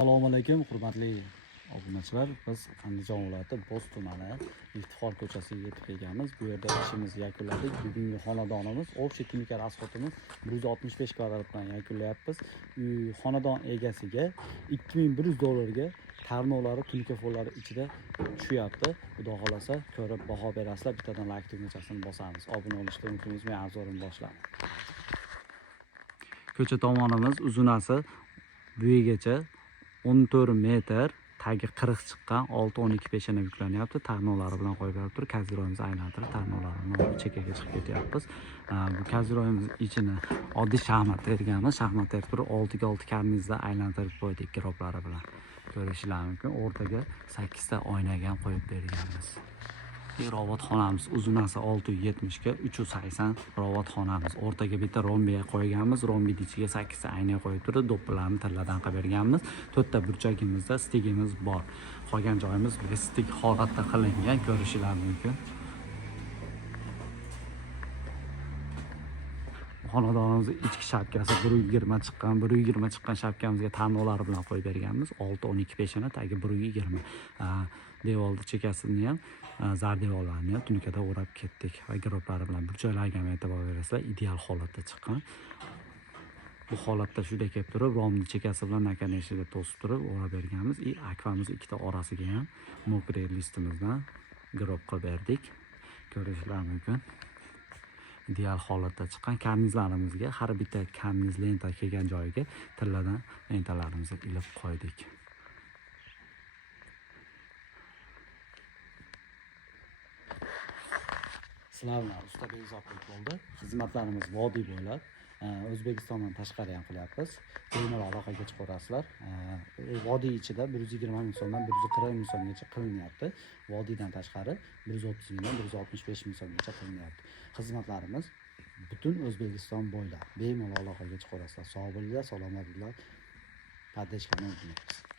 Assalomu alaykum, hurmatli obunachilar. Biz Andijon viloyati Bo'z tumani Iftixor ko'chasiga yetib kelganmiz. Bu yerda ishimizni yakunladik. Bugungi xonadonimiz общий tunika rasxodimiz 165 kvadratdan yakunlayapmiz. Xonadon egasiga $2100 tarnovlari, tunika fonlari ichida tushyapti. Xudo xolasa ko'rib baho berasizlar. Bittadan like tugmachasini bosamiz. Obuna bo'lishni unutmaymiz. Men obzorimni boshladim. Ko'cha tomonimiz uzunasi buyigacha 14 metr, tagi 40 chiqqan 6-12 peshana yuklanyapti. Tarnovlari bilan qo'yib beribdi. Kaziroyimizni aylantirib, tarnovlarini chekkaga chiqib ketyapmiz. Bu kaziroyimiz ichini oddiy shaxmat terganmiz. Shaxmat terib turib 6 ga 6 karnizda aylantirib qo'ydik giroblari bilan. Ko'rishingiz mumkin. O'rtaga 8 ta oynaga ham qo'yib berganmiz. Robotxonamiz uzunasi 670 ga 380 robotxonamiz. O'rtaga bitta rombiya qo'yganmiz. Rombiyning ichiga 8 ta ayna qo'yib turib, do'ppilarni tilladan qilib berganmiz. 4 ta burchagimizda stigimiz bor. Qolgan joyimiz stig holatda qilingan, ko'rishingiz mumkin. Xonadonimizning ichki shapkasi 120 chiqqan. 120 chiqqan shapkamizga tarnovlari bilan qo'yib berganmiz. 6-12 peshana, tagi 120. Devorning chekkasini ham, zar devorlarni ham tunikada o'rab ketdik. Va giroblari bilan bir joylarga ham e'tibor berasizlar, ideal holatda chiqqan. Bu holatda shunday kelib turib, romning chekkasi bilan nakonechniga to'sib turib o'rab berganmiz. Akvamiz ikkita orasiga ham mokre listimizdan girob qilib berdik. Ko'rishingiz mumkin. Ideal holatda chiqqan. Karnizlarimizga har bitta karniz lenta kelgan joyiga tilladan lentalarimizni ilib qo'ydik. Sizlar bilan usta bezoblik bo'ldi. Xizmatlarimiz vodiy bo'ylab O'zbekistondan tashqari ham qilyapmiz. Bemalol aloqaga chiqarasizlar. Vodiy ichida 120 ming so'mdan 140 ming so'mgacha qilinyapti. Vodiydan tashqari 130 mingdan 165 ming so'mgacha qilinyapti. Xizmatlarimiz butun O'zbekiston bo'ylab bemalol aloqaga chiqarasizlar. Sog' bo'linglar, salomat bo'linglar. Paddeshkani unutmaymiz.